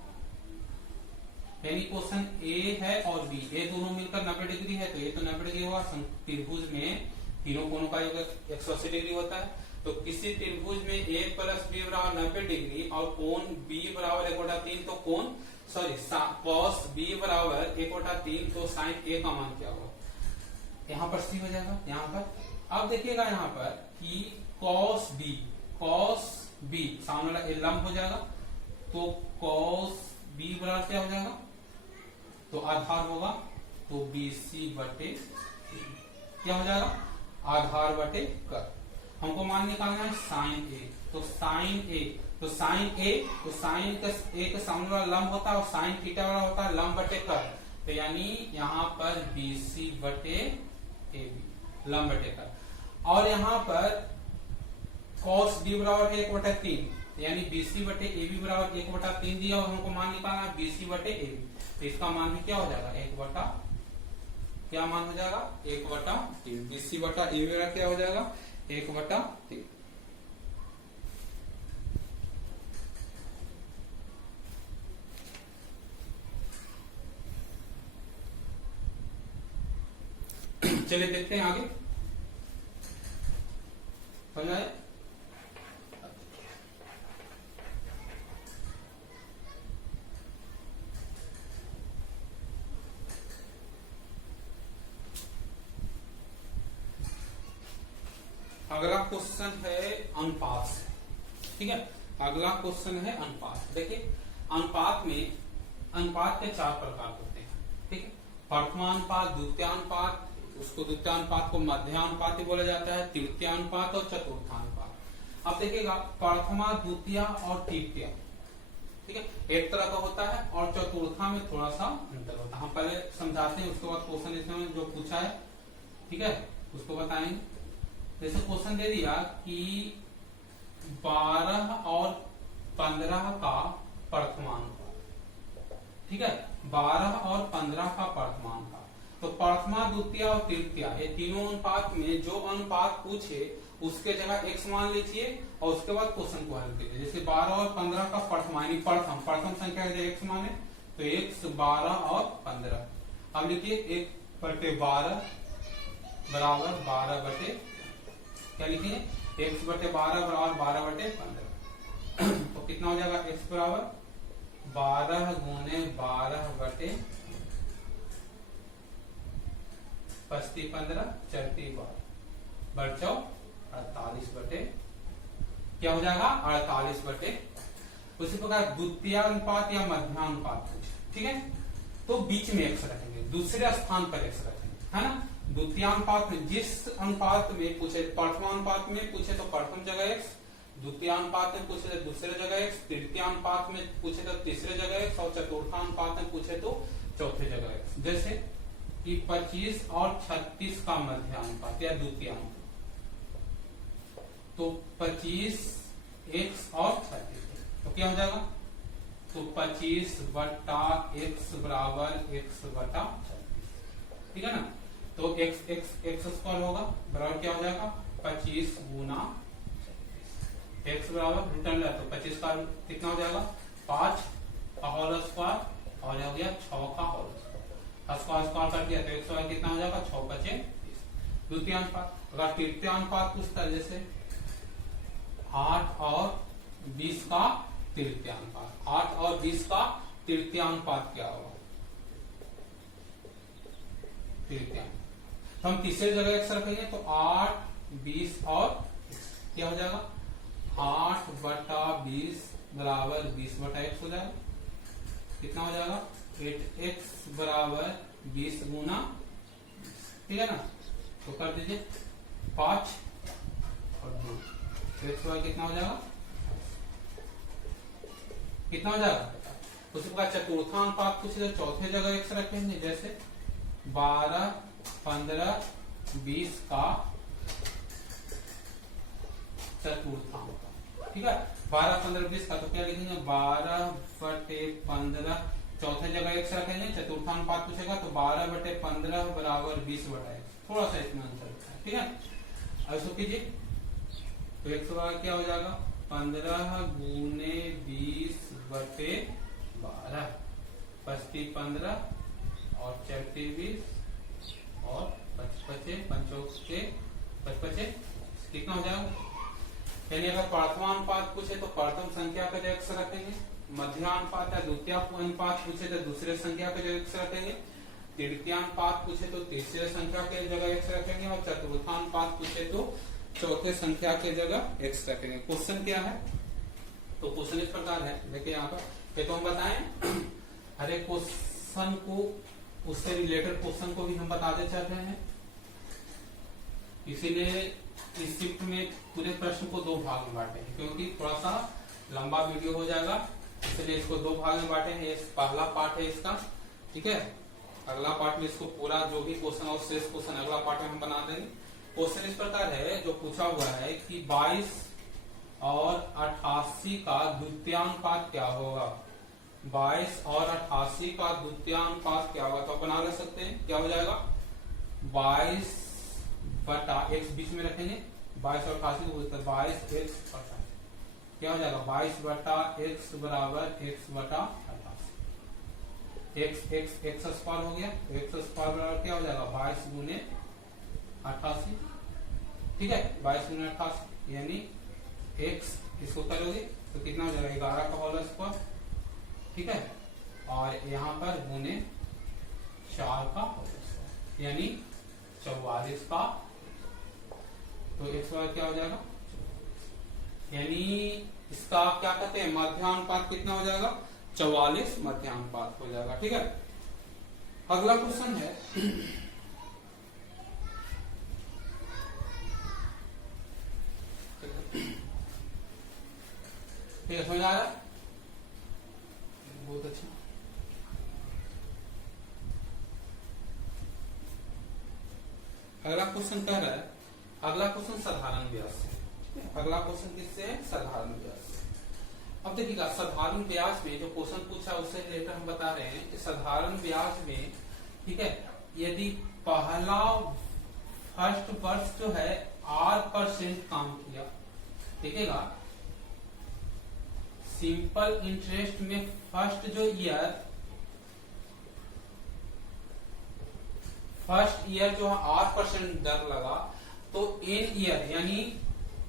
यानी क्वेश्चन A है और B, ये दोनों मिलकर 90 डिग्री है तो ये तो 90 डिग्री होगा। त्रिभुज में तीनों कोणों का योग 180 डिग्री होता है, तो किसी त्रिभुज में A प्लस B बराबर 90 डिग्री और कोण B बराबर 1/3, तो कोण cos B बराबर 1/3, तो साइन A का मान क्या होगा, यहाँ पर C हो जाएगा। यहाँ पर अब देखिएगा यहाँ पर कि cos B सामने वाला लंब हो जाएगा, तो cos B बराबर क्या हो जाएगा, तो आधार होगा तो BC बटे क्या हो जाएगा, आधार बटे कर। हमको मान निकालना है साइन ए, तो साइन ए, तो साइन ए, तो साइन ए के सामने वाला लंब होता है और साइन थीटा वाला होता है लंब बटे कर। तो यानी यहाँ पर बीसी बटे ए बी लंब बटे कर, और यहाँ पर cos डी बराबर है 1/3, यानी बीसी बटे ए बी बराबर 1/3 दिया और हमको मान निकालना है बीसी बटे ए बी। तो इसका मान भी क्या हो जाएगा 1/, क्या मान हो जाएगा 1/3। बीसी बटा ए बी क्या हो जाएगा 1/3। चलिए देखते हैं आगे, समझ आए? अगला क्वेश्चन है अनुपात से, ठीक है। अगला क्वेश्चन है अनुपात। देखिए अनुपात में, अनुपात के 4 प्रकार होते हैं, ठीक है। प्रथमानुपात, द्वितीयानुपात, उसको द्वितीयानुपात को मध्यानुपात भी बोला जाता है, तृतीयानुपात और चतुर्थानुपात। अब देखिएगा प्रथमा, द्वितीय और तृतीय, ठीक है, एक तरह का होता है और चतुर्था में थोड़ा सा अंतर होता है। हम पहले समझाते हैं, उसके बाद क्वेश्चन इसमें जो पूछा है, ठीक है, उसको बताएंगे। जैसे क्वेश्चन दे दिया कि 12 और 15 का प्रथमानुपात, ठीक है, 12 और 15 का प्रथमानुपात। तो प्रथमा, द्वितीय और तृतीय ये तीनों अनुपात में जो अनुपात पूछे उसके जगह x मान लीजिए और उसके बाद क्वेश्चन को हल कीजिए। जैसे 12 और 15 का प्रथमा यानी प्रथम संख्या का x माने तो x 12 और 15। अब लिखिए 1/12 बराबर 12 क्या लिखिए x बटे 12 बराबर 12/15। तो कितना हो जाएगा x बराबर 12 गुने 12/, 15 चरती 12 48 क्या हो जाएगा 48। उसी प्रकार द्वितीयानुपात या मध्यानुपात, ठीक है, तो बीच में x रखेंगे, दूसरे स्थान पर x रखेंगे, है ना। द्वितीयानुपात में जिस अनुपात में पूछे, प्रथमानुपात में पूछे तो प्रथम जगह x, द्वितीयानुपात में पूछे तो दूसरे जगह x, तृतीयानुपात में पूछे तो तीसरे जगह x और चतुर्थानुपात में पूछे तो चौथे जगह x। जैसे कि 25 और 36 का मध्यानुपात या द्वितीयानुपात, तो 25 x और 36, तो क्या हो जाएगा, तो 25 बटा x बराबर x/36, ठीक है ना। तो x स्क्वायर होगा बराबर क्या हो जाएगा 25 गुना x बराबर रिटर्न है, तो 25 का कितना हो जाएगा 5 का होल स्क्वायर और हो गया 6 का होल स्क्वायर कर दिया तो x स्क्वायर कितना हो जाएगा 6 × 5। द्वितीयानुपात, अगर तृतीयानुपात पूछता है जैसे 8 और 20 का तृतीयानुपात, 8 और 20 का तृतीयानुपात क्या होगा तृतीयानुपात, तो हम तीसरे जगह x रखेंगे तो 8, 20 और क्या हो जाएगा 8/20 बराबर 20/x हो जाएगा। कितना हो जाएगा 8x बराबर 20 गुना, ठीक है ना। तो कर दीजिए 5 और 2, तो x बराबर कितना हो जाएगा, कितना हो जाएगा। उसी प्रकार चतुर्थानुपात कुछ तो चौथे जगह x रखेंगे, जैसे 12, 15, 20 का चतुर्थानुपात, ठीक है, 12, 15, 20 का, तो क्या लिखेंगे 12/15, चौथे जगह x रखेंगे, चतुर्थानुपात पूछेगा तो 12/15 बराबर 20/x, थोड़ा सा इसमें अंतर है, ठीक है। अब इसको कीजिए तो x बराबर क्या हो जाएगा 15 गुने 20/12, 25 15 और 4 20 और 55 पंचों के 55 कितना हो जाएगा। यानी अगर प्रथमानुपात पूछे तो प्रथम संख्या पे जो x रखेंगे, मध्यानुपात या द्वितीयानुपात पूछे तो दूसरे संख्या पे जो x रखेंगे, तृतीयानुपात पूछे तो तीसरे संख्या के जगह x रखेंगे और चतुर्थानुपात पूछे तो चौथे संख्या के जगह x रखेंगे। क्वेश्चन क्या है, तो क्वेश्चन इस प्रकार है, देखिए यहाँ पर तो हम बताएं हर एक क्वेश्चन को, उससे रिलेटेड क्वेश्चन को भी हम बताते चल रहे हैं। इसीलिए इस शिफ्ट में पूरे प्रश्न को 2 भाग में बांटे हैं, क्योंकि थोड़ा सा लंबा वीडियो हो जाएगा, इसलिए इसको 2 भाग में बांटे हैं। ये पहला पार्ट है इसका, ठीक है। अगला पार्ट में इसको पूरा जो भी क्वेश्चन और शेष क्वेश्चन अगला पार्ट में हम बना देंगे। क्वेश्चन इस प्रकार है, जो पूछा हुआ है कि 22 और 88 का द्वितीयानुपात क्या होगा। 22 और 88 का द्वितीयानुपात क्या होगा, तो आप बना ले सकते हैं। क्या हो जाएगा, 22 बटा x बीच में रखेंगे, 22 और 88 को 22x क्या हो जाएगा, 22 बटा x बराबर x बटा 88। x स्क्वायर हो गया, x स्क्वायर बराबर क्या हो जाएगा, 22 गुने 88, ठीक है। 22 गुने 88 यानी x इसको करोगे तो कितना हो जाएगा, 11 का होल स्क्वायर, ठीक है। और यहाँ पर गुने 4 का होल स्क्वायर यानी 44 का, तो x बराबर क्या हो जाएगा, यानी इसका क्या कहते हैं, मध्यानुपात कितना हो जाएगा, 44 मध्यानुपात हो जाएगा, ठीक है। अगला क्वेश्चन है ठीक है, समझ आ रहा है, बहुत अच्छा। अगला क्वेश्चन कह रहा है, अगला क्वेश्चन साधारण ब्याज से। अगला क्वेश्चन किससे है, साधारण ब्याज से। अब देखिएगा, साधारण ब्याज में जो क्वेश्चन पूछा उससे रिलेटेड हम बता रहे हैं कि साधारण ब्याज में, ठीक है, यदि पहला फर्स्ट वर्ष जो है 8% काम किया, देखिएगा सिंपल इंटरेस्ट में फर्स्ट जो ईयर, फर्स्ट ईयर जो है 8% दर लगा, तो इन ईयर यानी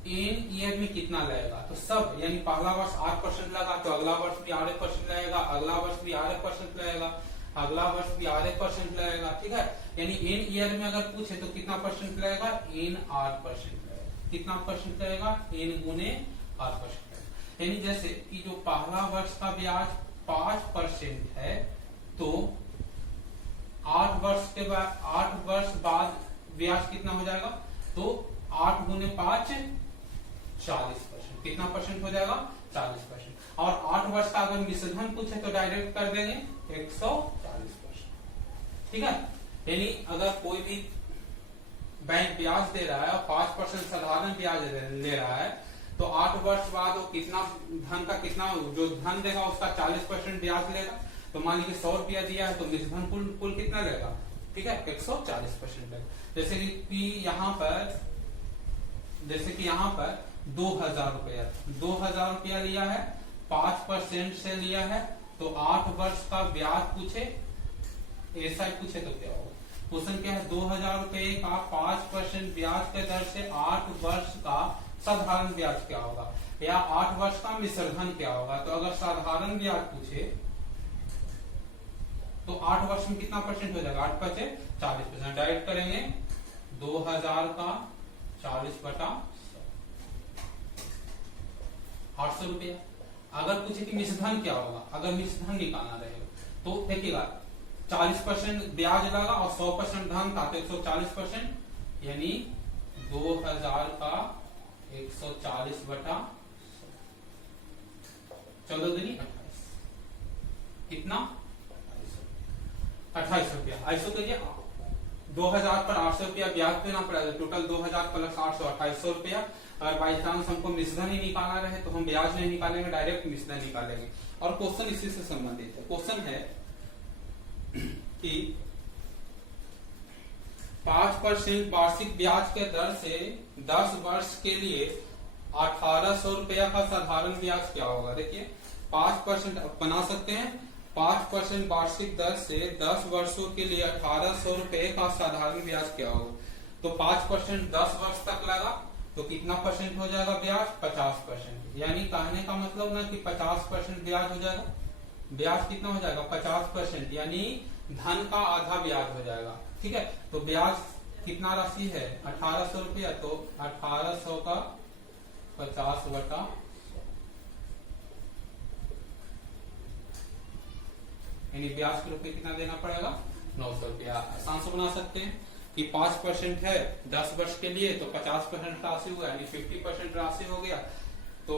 इन ईयर में कितना लगेगा, तो सब यानी पहला वर्ष 8% लगा तो अगला वर्ष भी 8% लगेगा, अगला वर्ष भी 8% लगेगा, अगला वर्ष भी 8% लगेगा, ठीक है। यानी इन ईयर में अगर पूछे तो कितना परसेंट लगेगा, इन 8% लगेगा। कितना परसेंट लगेगा, इन गुने 8% लगेगा। यानी जैसे कि जो पहला वर्ष का ब्याज 5% है, तो 8 वर्ष बाद ब्याज कितना हो जाएगा, तो 8 गुने 5 40%। कितना परसेंट हो जाएगा, 40%। और 8 वर्ष का अगर मिश्रधन पूछे तो डायरेक्ट कर देंगे 140%, ठीक है। यानी अगर कोई भी बैंक ब्याज दे रहा है और 5% साधारण ब्याज ले रहा है, तो 8 वर्ष बाद वो कितना धन का कितना जो धन देगा उसका 40% ब्याज लेगा। तो मान लीजिए 100 रुपया दिया है तो मिश्रधन कुल कितना लेगा, ठीक है, 140% लेगा। जैसे कि यहाँ पर 2000 रुपया लिया है, 5% से लिया है, तो 8 वर्ष का ब्याज पूछे, ऐसा ही पूछे तो क्या होगा। क्वेश्चन क्या है, 2000 रुपए का 5% ब्याज के दर से 8 वर्ष का साधारण ब्याज क्या होगा, या 8 वर्ष का मिश्रधन क्या होगा। तो अगर साधारण ब्याज पूछे तो 8 वर्ष में कितना परसेंट हो जाएगा, 8 पचे 40%। डायरेक्ट करेंगे 2000 का 40 बटा 800 रुपया। अगर पूछे कि मिश्रधन क्या होगा, अगर मिश्रधन निकालना रहेगा तो देखिएगा 40% ब्याज लगा और 100% धन था तो 140%, यानी 2000 का 140 बटा 14 दूनी 28, कितना 28 रुपया। ऐसा करिए 2000 पर 800 रुपया ब्याज देना पड़ेगा, टोटल 2000 प्लस 800 2800 रुपया। अगर बाई चांस हमको मिश्रधन ही निकालना रहे तो हम ब्याज नहीं निकालेंगे, डायरेक्ट मिश्रधन निकालेंगे। और क्वेश्चन इसी से संबंधित है। क्वेश्चन है कि 5% वार्षिक ब्याज के दर से 10 वर्ष के लिए 1800 रुपया का साधारण ब्याज क्या होगा। देखिए 5% बना सकते हैं, 5% वार्षिक दर से 10 वर्षों के लिए 1800 रुपए का साधारण ब्याज क्या होगा। तो 5% 10 वर्ष तक लगा तो कितना परसेंट हो जाएगा ब्याज, 50%। यानी कहने का मतलब ना कि 50% ब्याज हो जाएगा, ब्याज कितना हो जाएगा 50%, यानी धन का आधा ब्याज हो जाएगा, ठीक है। तो ब्याज कितना राशि है 1800 रुपया, तो 1800 का 50 बटा, यानी ब्याज के रुपये कितना देना पड़ेगा 900 रुपया। आसान से बना सकते हैं। कि 5% है 10 वर्ष के लिए, तो 50% राशि हुआ, यानी 50% राशि हो गया। तो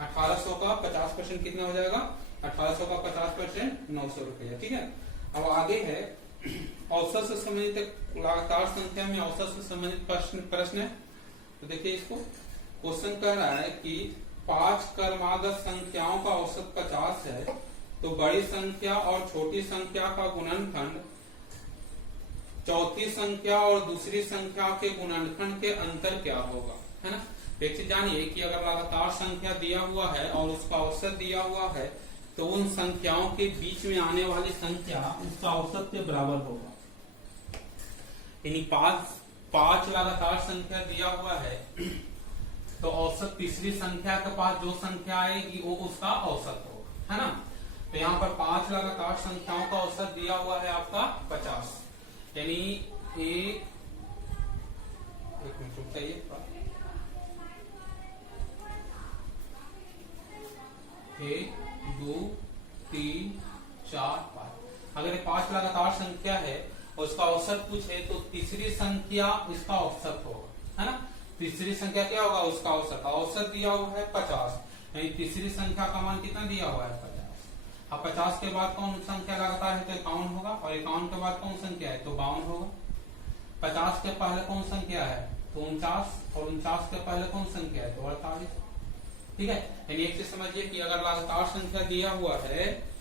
1800 का 50% कितना हो जाएगा? 1800 का 50% 900 रुपया। ठीक है, अब आगे है औसत से संबंधित लगातार संख्या में औसत से संबंधित प्रश्न है। तो देखिए इसको, क्वेश्चन कह रहा है कि 5 क्रमागत संख्याओं का औसत 50 है, तो बड़ी संख्या और छोटी संख्या का गुणनखंड चौथी संख्या और दूसरी संख्या के गुणनखंड के अंतर क्या होगा, है ना। एक चीज जानिए कि अगर लगातार संख्या दिया हुआ है और उसका औसत दिया हुआ है, तो उन संख्याओं के बीच में आने वाली संख्या उसका औसत के बराबर होगा। यानी 5 लगातार संख्या दिया हुआ है, तो औसत तीसरी संख्या के पास जो संख्या आएगी वो उसका औसत होगा, है ना। तो यहाँ पर 5 लगातार संख्याओं का औसत दिया हुआ है आपका 50, यानी एक मिनट रुक जाइए, 1 2 3 4 5। अगर 5 लगातार संख्या है और उसका औसत पूछे तो तीसरी संख्या इसका औसत होगा, है ना। तीसरी संख्या क्या होगा? उसका औसत। औसत दिया हुआ है 50, यानी तीसरी संख्या का मान कितना दिया हुआ है? 50। अब 50 के बाद कौन संख्या लगातार है? तो 51 होगा, और 51 के बाद कौन संख्या है? तो 52 होगा। 50 के पहले कौन संख्या है? तो 49, और 49 के पहले कौन संख्या है? तो 48। ठीक है, यानी एक चीज समझिए कि अगर लगातार संख्या दिया हुआ है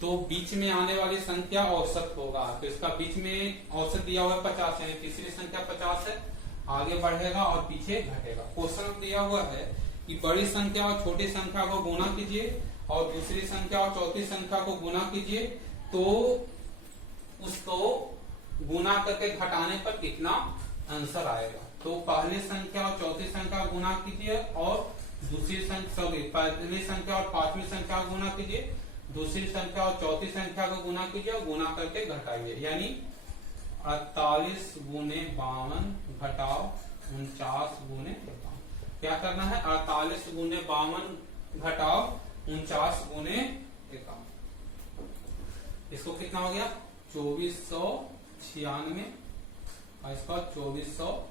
तो बीच में आने वाली संख्या औसत होगा। तो इसका बीच में औसत दिया हुआ है 50, यानी तीसरी संख्या 50 है, आगे बढ़ेगा और पीछे घटेगा। क्वेश्चन दिया हुआ है कि बड़ी संख्या और छोटी संख्या को गुणा कीजिए और दूसरी संख्या और चौथी संख्या को गुणा कीजिए, तो उसको गुणा करके घटाने पर कितना आंसर आएगा। तो पहली संख्या और चौथी संख्या गुणा कीजिए और दूसरी संख्या, पहली संख्या और पांचवी संख्या को गुणा कीजिए, दूसरी संख्या और चौथी संख्या को गुणा कीजिए और गुणा करके घटाइए, यानी 48 गुने 52 घटाओ 49 गुने 51। क्या करना है? 48 गुने 52 घटाओ 49 गुने 51। इसको कितना हो गया? 2496, और इसका 2400,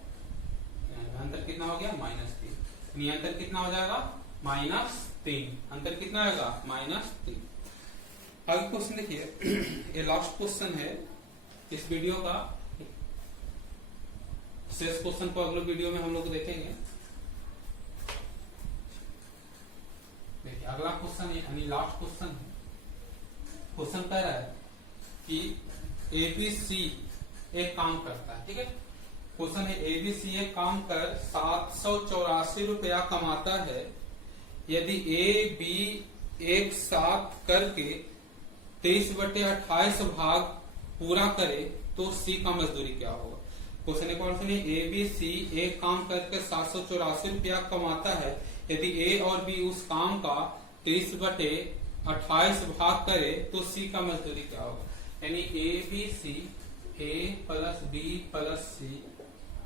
अंतर कितना हो गया? -3। अंतर कितना हो जाएगा? -3। अंतर कितना आएगा? -3। आगे क्वेश्चन देखिए, ये लास्ट क्वेश्चन है इस वीडियो का। शेष क्वेश्चन को अगले वीडियो में हम लोग देखेंगे। देखिए अगला क्वेश्चन यानी लास्ट क्वेश्चन है। क्वेश्चन कह रहा है कि एबीसी एक काम करता है। ठीक है, क्वेश्चन है एबीसी एक काम कर 784 रुपया कमाता है। यदि ए बी एक साथ करके 23/28 भाग पूरा करे तो सी का मजदूरी क्या होगा। क्वेश्चन एक बार सुनिए, ए बी सी एक काम करके 784 रुपया कमाता है। यदि ए और बी उस काम का 23/28 भाग करे तो सी का मजदूरी क्या होगा। यानी A B C, A plus B plus C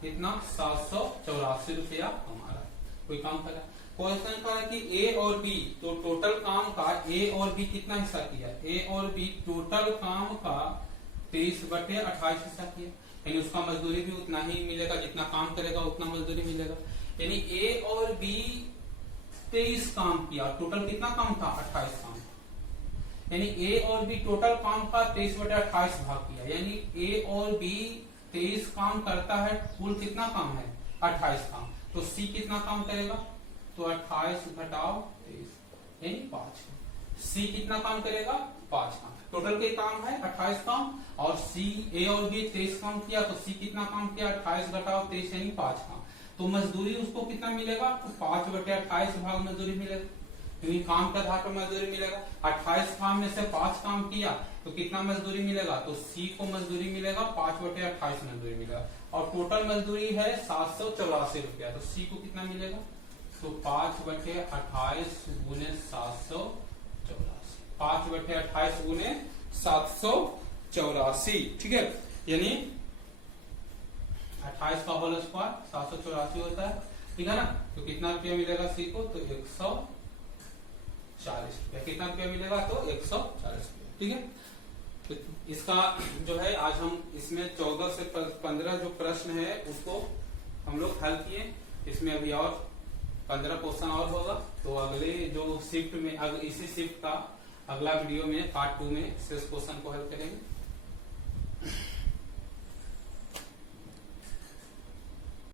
कितना 784 रुपया कमा रहा है, कोई काम कर रहा है। क्वेश्चन का है कि ए और बी, तो टोटल काम का ए और बी कितना हिस्सा किया? ए और बी टोटल काम का 23/28 हिस्सा किया, यानी उसका मजदूरी भी उतना ही मिलेगा, जितना काम करेगा उतना मजदूरी मिलेगा। यानी ए और बी 23 काम किया, टोटल कितना काम था? 28 काम। यानी ए और बी टोटल काम का 23/28 भाग किया, यानी ए और बी 23 काम करता है, कुल कितना काम है? 28 काम। तो सी कितना काम करेगा? तो 28 घटाओ 23 यानी 5। सी कितना काम करेगा? 5 काम। टोटल के काम है 28 काम, और सी ए और बी 23 काम किया, तो सी कितना काम किया? 28 घटाओ 23 यानी 5 काम। तो मजदूरी उसको कितना मिलेगा? तो 5/28 भाग मजदूरी मिलेगा, क्योंकि काम के आधार पर मजदूरी मिलेगा। 28 काम में से 5 काम किया तो कितना मजदूरी मिलेगा? तो सी को मजदूरी मिलेगा 5/28 मजदूरी मिलेगा, और टोटल मजदूरी है 784 रुपया। तो सी को कितना मिलेगा? तो 5/28 गुने 784, 5/28 गुने 784। ठीक है, यानी 28 का होल स्क्वायर 784 होता है। ठीक है ना। तो कितना रुपया मिलेगा सी को? तो 140 रुपया। कितना रुपया मिलेगा? तो 140 रुपया। ठीक है, तो इसका जो है आज हम इसमें 14 से 15 जो प्रश्न है उसको हम लोग हल किए। इसमें अभी और 15 क्वेश्चन और होगा। तो अगले जो शिफ्ट में इसी शिफ्ट का अगला वीडियो में पार्ट 2 में शेष क्वेश्चन को हल करेंगे।